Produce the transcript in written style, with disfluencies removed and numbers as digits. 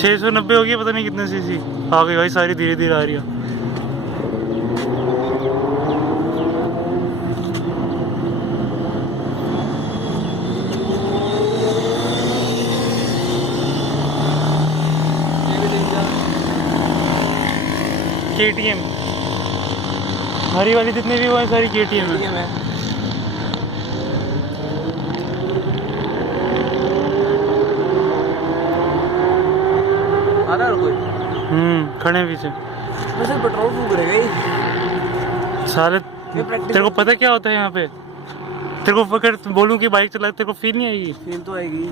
690 होगी, पता नहीं कितने सीसी। आ गई भाई सारी, धीरे धीरे आ रही है। KTM हरी वाली जितने भी हुआ सारी KTM है। आ रहा है कोई? खड़े पीछे। वैसे पेट्रोल फूक रहेगा ये सारे। तेरे को पता क्या होता है यहाँ पे? तेरे को अगर बोलूं कि बाइक चला, तेरे को फील नहीं आएगी? फील तो आएगी।